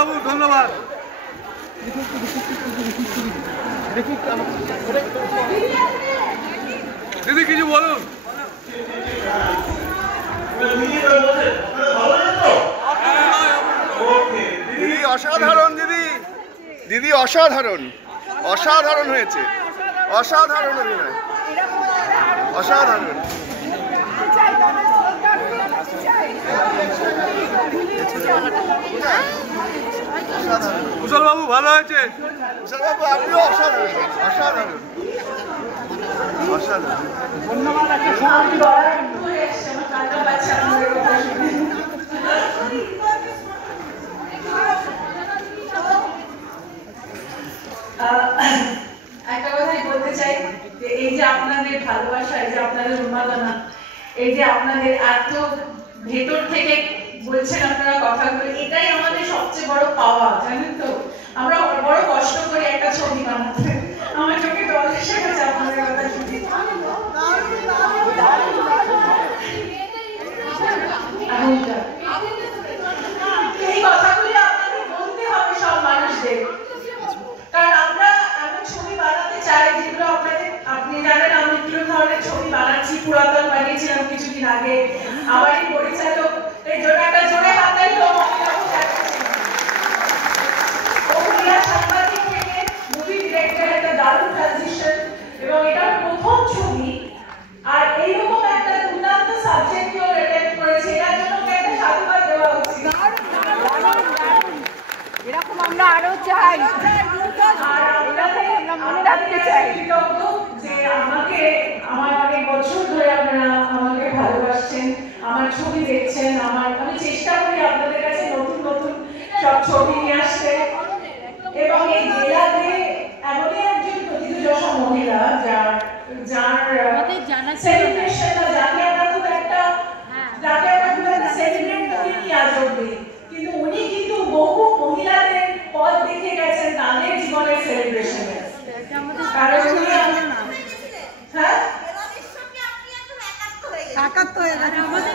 বাবু ধন্যবাদ। দিদি কিছু বলুন। দিদি অসাধারণ, দিদি দিদি অসাধারণ, অসাধারণ হয়েছে, অসাধারণ অভিনয়, অসাধারণ। কুশল বাবু ভালো হয়েছে। কুশল বাবু আপনিও অসাধারণ, অসাধারণ, অসাধারণ। একটা কথাই বলতে চাই যে এই যে আপনাদের ভালোবাসা, এই যে আপনাদের উন্মাদনা, এই যে আপনাদের এত ভেতর থেকে বলছেন আপনারা কথাগুলো, এটাই আমাদের সবচেয়ে বড় পাওয়া, জানেন তো। আমরা বড় কষ্ট করি একটা ছবি বানাতে, আমার চোখে জল এসে গেছে আপনাদের কথা শুনে। এই কথাগুলি আপনাদের বলতে হবে সব মানুষদের, কারণ আমরা এমন ছবি বানাতে চাই যেগুলো আপনি জানেন আমি কি ধরনের ছবি বানাচ্ছি, পুরাতন বানিয়েছিলাম কিছুদিন আগে। আমারই পরিচালক এর জন্য একটা জোরে হাততালি হোক। সাংবাদিক থেকে মুভি ডিরেক্টর, একটা দারুণ ট্রানজিশন, এবং এটা প্রথম ছবি, আর এইরকম একটা দুর্দান্ত সাবজেক্টকেও অ্যাটেম্প্ট করেছে, এটার জন্য একটা সাধুবাদ দেওয়া উচিত। এরকম আমরা আরো চাই, আমরা মনে রাখতে চাই যে আমাকে, আমার অনেক বছর ধরে আপনারা আমাকে ভালোবাসছেন, আমার ছবি দেখছেন, আমি চেষ্টা করি আপনাদের কাছে নতুন নতুন সব ছবি নিয়ে আসতে, এবং এই জেলাতে এমনই একজন প্রতিযোগিতা মহিলা যার সেলিব্রেশন, যাকে আমরা খুব একটা সেলিব্রেট করিনি আজ অব্দি, কিন্তু উনি কিন্তু বহু মহিলাদের পথ দেখে গেছেন তাদের জীবনের সেলিব্রেশনে। কারণ উনি হ্যাঁ একাত্ম হয়ে গেছে আমাদের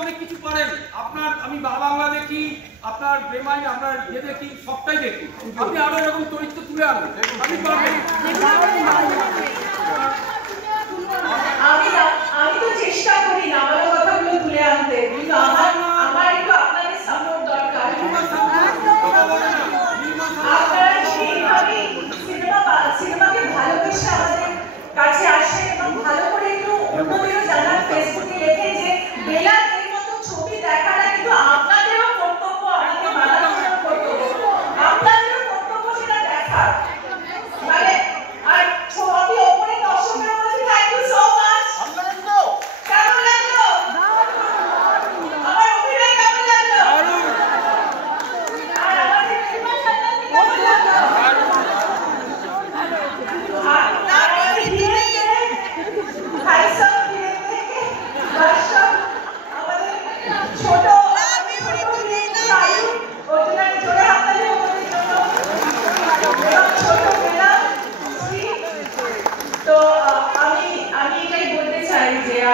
অনেক কিছু পারেন আপনার। আমি বাংলা দেখি, আপনার প্রেমাই, আপনার ইয়ে দেখি, সবটাই দেখি। আপনি আরো এরকম চরিত্র তুলে আনুন, আপনি পারবেন। আমি তো চেষ্টা করি না আমার কথাগুলো তুলে আনতে, কিন্তু আমার একটু আপনাদের সাপোর্ট দরকার। আপনারা সেইভাবেই সিনেমাকে ভালোবেসে আমাদের কাছে আসেন এবং ভালো করে একটু অন্যদেরও জানান, ফেসবুকে লেখেন যে বেলার এই মতো ছবি দেখাটা কিন্তু আপনাদেরও কর্তব্য, আমাদের বাংলাদেশের কর্তব্য, আপনাদেরও কর্তব্য সেটা দেখা। মানে আর ছবি ওপরে দর্শকের বলছি থ্যাংক ইউ সো মাচ। কেমন লাগলো আমার অভিনয়, কেমন লাগলো? আর আমাদের কেমন লাগলো?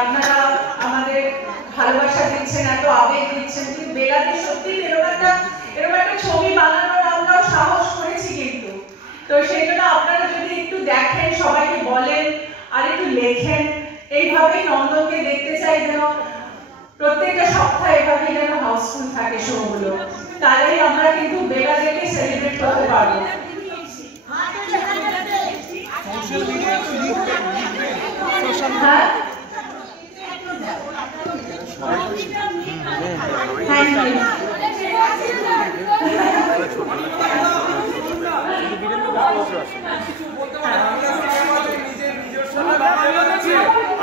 আপনারা আমাদের ভালোবাসা দিচ্ছেন, এত আবেগ দিচ্ছেন, কিন্তু বেলাতে সত্যি এরকম একটা ছবি বানানোর আমরাও সাহস করেছি কিন্তু। তো সেই জন্য আপনারা যদি একটু দেখেন, সবাইকে বলেন আর একটু লেখেন, এইভাবেই নন্দনকে দেখতে চাই যেন প্রত্যেকটা সপ্তাহে এভাবেই যেন হাউসফুল থাকে শোগুলো, তাহলেই আমরা কিন্তু বেলাদেরকে সেলিব্রেট করতে পারবো। হ্যাঁ থ্যাংক ইউ।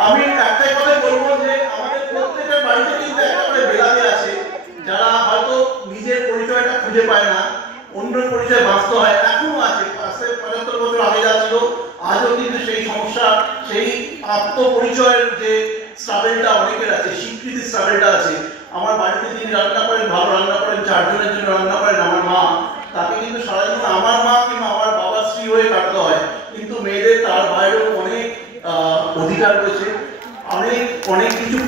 আমি একটাই কথা বলবো যে আমাদের প্রত্যেকের বাড়িতে কিন্তু একটা করে বেলাতে আছে, যারা হয়তো নিজের পরিচয়টা খুঁজে পায় না, অন্য পরিচয় বাঁচতে হয়, এখনো আছে। 75 বছর আগে যা ছিল আজও কিন্তু সেই সমস্যা, সেই আত্মপরিচয়ের যে স্ট্রাগলটা অনেকের আছে, স্বীকৃতির স্ট্রাগলটা আছে। আমার বাড়িতে যিনি রান্না করেন, ভালো রান্না করেন, 4 জনের জন্য রান্না করেন, আমার মা, তাকে কিন্তু সারাদিন আমার মা কিংবা আমার বাবার স্ত্রী হয়ে কাটতে হয়, কিন্তু মেয়েদের তার বাইরেও অনেক অধিকার রয়েছে, অনেক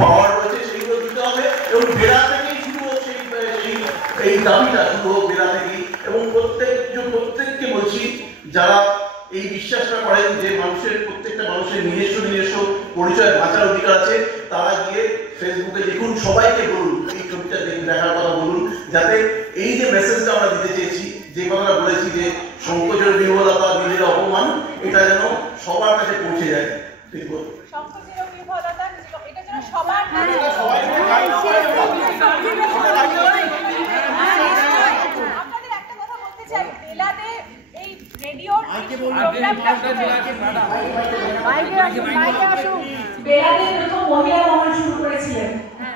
পাওয়ার রয়েছে সেইগুলো দিতে হবে এবং বেড়া থেকেই শুরু হোক এই দাবিটা শুরু হোক বেড়া থেকেই। এবং প্রত্যেককে বলছি যারা এই বিশ্বাসটা করেন যে প্রত্যেকটা মানুষের নিজস্ব পরিচয় বাঁচার অধিকার আছে, তারা গিয়ে ফেসবুকে দেখুন, সবাইকে বলুন এই ছবিটা দেখার কথা বলুন, যাতে এই যে মেসেজটা আমরা দিতে চেয়েছি, যে কথাটা বলেছি যে সংকোচের বিহ্বলতা, নিজের অপমান, এটা যেন সবার কাছে পৌঁছে যায়। ঠিক বল সংকোচের বিহ্বলতা এটা যেন সবার কাছে আপনাদের একটা কথা বলতে চাই, বেলাতে এই রেডিওর বেলাতে প্রথম মহিলা মহল শুরু করেছিলেন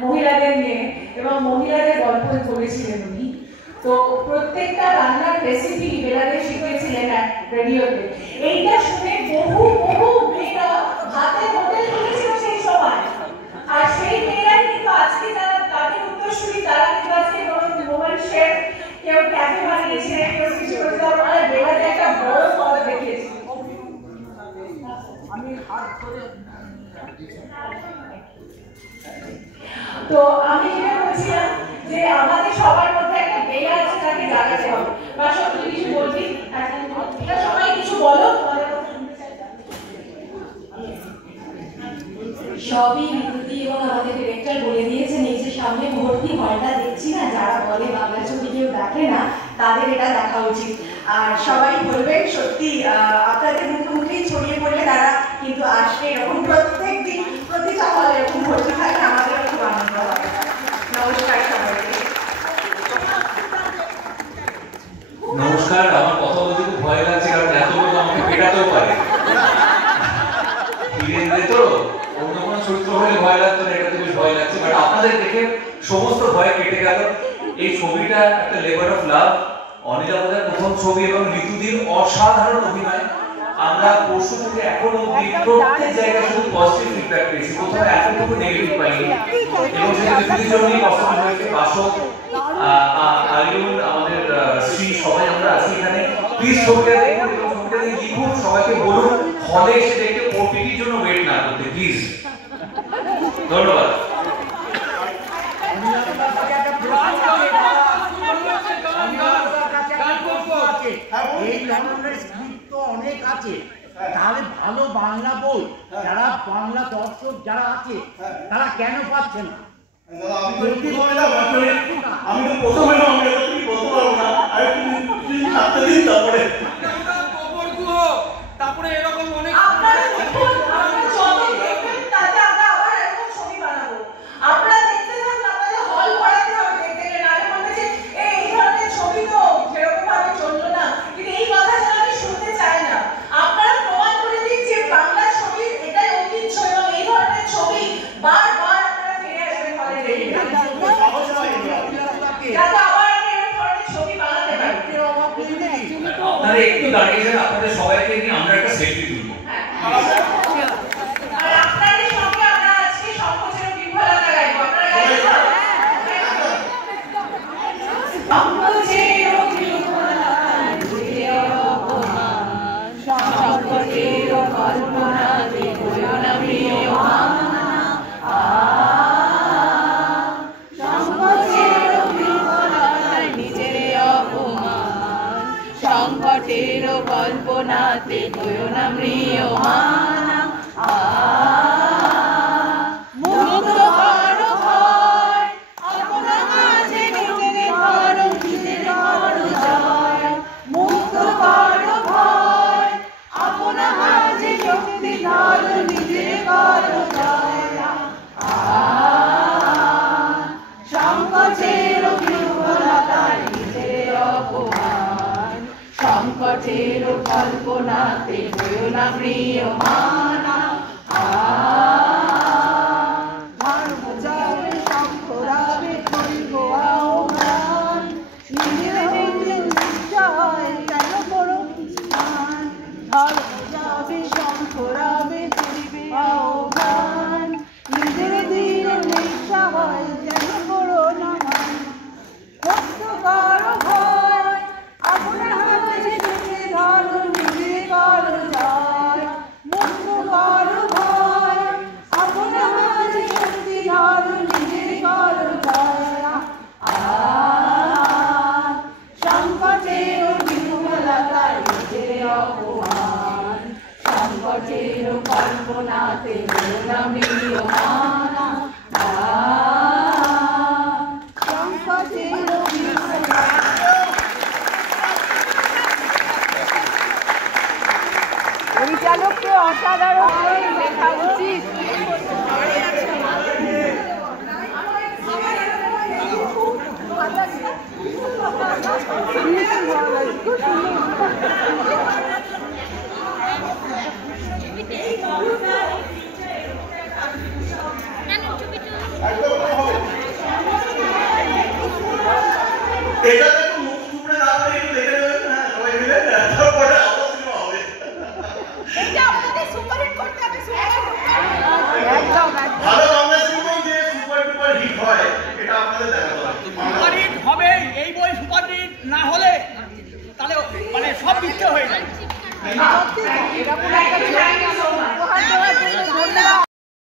মহিলাদের নিয়ে এবং মহিলাদের গল্প করেছিলেন উনি। তো প্রত্যেকটা রান্নার রেসিপি বেলাতে শিখিয়েছিলেন রেডিওতে। এইটা শুনে বহু মেয়েরা হাতে হোটেল খুলেছিল সেই সময়। আর সেই মেয়েরাই কিন্তু আজকে যারা তাদের উত্তরসূরি, তারা কিন্তু আজকে কোনো মোবাইল শেয়ার, কেউ ক্যাফে বানিয়েছে, কেউ কিছু করতে পারে, বেলাতে একটা বড় ফল দেখিয়েছে। তো আমি যেটা বলছিলাম যে আমাদের সবার মধ্যে একটা বেলা আছে, তাকে জাগাতে হবে। বাসা তুই কিছু বলবি? এটা সবাই কিছু বলো। সবই বিভূতি এবং আমাদের ডিরেক্টর বলে দিয়েছেন। এই যে সামনে ভর্তি হলটা দেখছি না, যারা বলে বাংলা ছবি কেউ দেখে না, তাদের এটা দেখা উচিত। আর সবাই বলবেন সত্যি আপনাদের মুখে মুখেই ছড়িয়ে পড়লে তারা কিন্তু আসবে। এরকম প্রত্যেক দিন প্রতিটা হল এরকম ভর্তি থাকে, আমাদেরও খুব আনন্দ হয়। নমস্কার সবাইকে। নমস্কার। আমার কথা বলতে খুব ভয় লাগছে, কারণ এত লোক আমাকে পেটাতেও পারে। তো অন্য কোনো চরিত্র হলে ভয় লাগতো না, এটা তো বেশ ভয় লাগছে। বাট আপনাদের দেখে সমস্ত ভয় কেটে গেল। এই ছবিটা একটা লেবার অফ লাভ, অনিলাবদার প্রথম ছবি এবং ঋতুদির অসাধারণ অভিনয়। আমরা পরশু থেকে এখন অব্দি প্রত্যেক জায়গায় শুধু পজিটিভ ফিডব্যাক পেয়েছি, কোথাও এতটুকু নেগেটিভ পাইনি। এবং সেটা ঋতুদির জন্যই পছন্দ হয়েছে। বাসক, আলিউন, আমাদের শ্রী, সবাই আমরা আছি এখানে। প্লিজ ছবিটা দেখুন এবং ছবিটা দেখে লিখুন, সবাইকে বলুন হলে এসে দেখে ওটিটির জন্য ওয়েট না করতে, প্লিজ। ধন্যবাদ। এই ধরনের স্ক্রিপ্ট তো অনেক আছে, তাহলে ভালো বাংলা বই যারা বাংলা দর্শক যারা আছে তারা কেন পাচ্ছে না? আমি তো প্রথমে বলতে পারবো না, আর তারপরে এরকম অনেক আপনারা দেখুন, আপনারা যত দেখবেন তাতে আমরা আবার এরকম ছবি বানাবো। আপনারা দেখতে থাকুন, আপনাদের হল ভরাতে হবে দেখতে গেলে। নালে বলবে যে এই ধরনের ছবি তো সেরকম ভাবে চললো না, কিন্তু এই কথা যেন আমি শুনতে চাই না। আপনারা প্রমাণ করে দিন যে বাংলা ছবির এটাই ঐতিহ্য এবং এই ধরনের ছবি বারবার আপনারা ফিরে আসবেন হলে দেখে, যাতে আবার আমরা এই ধরনের ছবি বানাতে পারি। আপনারা একটু দাঁড়িয়েছেন, আপনাদের সবাইকে নিয়ে আমরা একটা সেলফি তুলবো। আর আপনাদের সঙ্গে আমরা আজকে সংকোচের বিহ্বলতা গাইবো। আপনারা গাইবেন না? সংকোচের বিহ্বলতা সংকোচের কল্পনা দেখো না প্রিয়মান। সংকোচের বিহ্বলতা নিজের অপমান, সংকটের কল্পনাতে হইও না ম্রিয়মান। মুক্ত করো ভয়, আপনার মাঝে নিজের করো, নিজের করো জয়। মুক্ত করো ভয়, আপনার মাঝে শক্তি ধরো, নিজের করো জয়। সংকটের বিহ্বলতা নিজের অপমান, সংকটের কল্পনাতে হইও না প্রিয়মান। ধর্ম যাবে শঙ্করাবে করিব আহ্বান, নিজের হইলে নিশ্চয় কেন করো কিমান। ধর্ম যাবে শঙ্করাবে করিবে আহ্বান, নিজের দিলে নিশ্চয় কেন করো না মান। মুক্ত করো ভয়, আপনার হাতে নিজে ধরো, নিজে করো জয়। মুক্ত পঙ্কজের কল্পনাতে রমণীয়মানা পরিচালককে অসাধারণ দেখা উচিত। এটা একটু মুখ টুকরে না করে একটু দেখে নেবেন, হ্যাঁ সবাই মিলে, তারপরে আবার সিনেমা হবে। এটা আপনাদের সুপারহিট করতে হবে, ভালো বাংলা সিনেমাই যে সুপার ডুপার হিট হয় এটা আপনাদের দেখাতে হবে। সুপারহিট হবে, এই বই সুপারহিট না হলে তাহলে মানে সব মিথ্যে হয়ে যাবে। এরকম একটা উপহার দেওয়ার জন্য ধন্যবাদ।